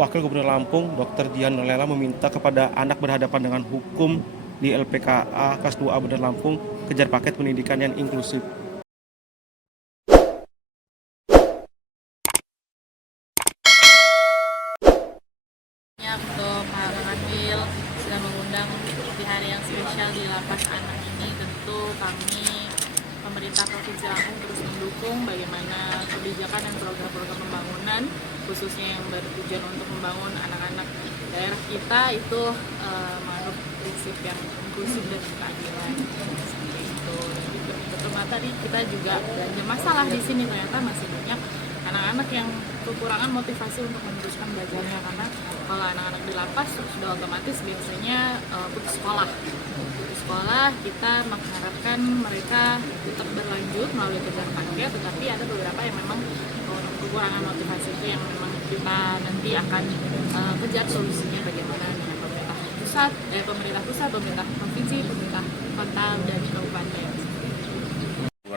Wakil Gubernur Lampung, Dr. Dian Lela meminta kepada anak berhadapan dengan hukum di LPKA kelas 2A Bandar Lampung kejar paket pendidikan yang inklusif. Untuk Pak Wakil sudah mengundang di hari yang spesial di Lapas Anak ini. Tentu kami pemerintah Provinsi Lampung terus mendukung bagaimana kebijakan dan program-program pembangunan khususnya yang bertujuan untuk membangun anak-anak daerah kita itu menganut prinsip yang inklusif dan keadilan seperti itu. Betul tadi kita juga belanja masalah di sini, ternyata masih banyak anak-anak yang kekurangan motivasi untuk meneruskan belajarnya, karena kalau anak-anak di lapas sudah otomatis biasanya putus sekolah. Kita mengharapkan mereka tetap berlanjut melalui kejar paket, tetapi ada beberapa yang memang kekurangan motivasi itu yang memang kita nanti akan kejar solusinya bagaimana dengan pemerintah pusat, pemerintah provinsi, pemerintah kota dan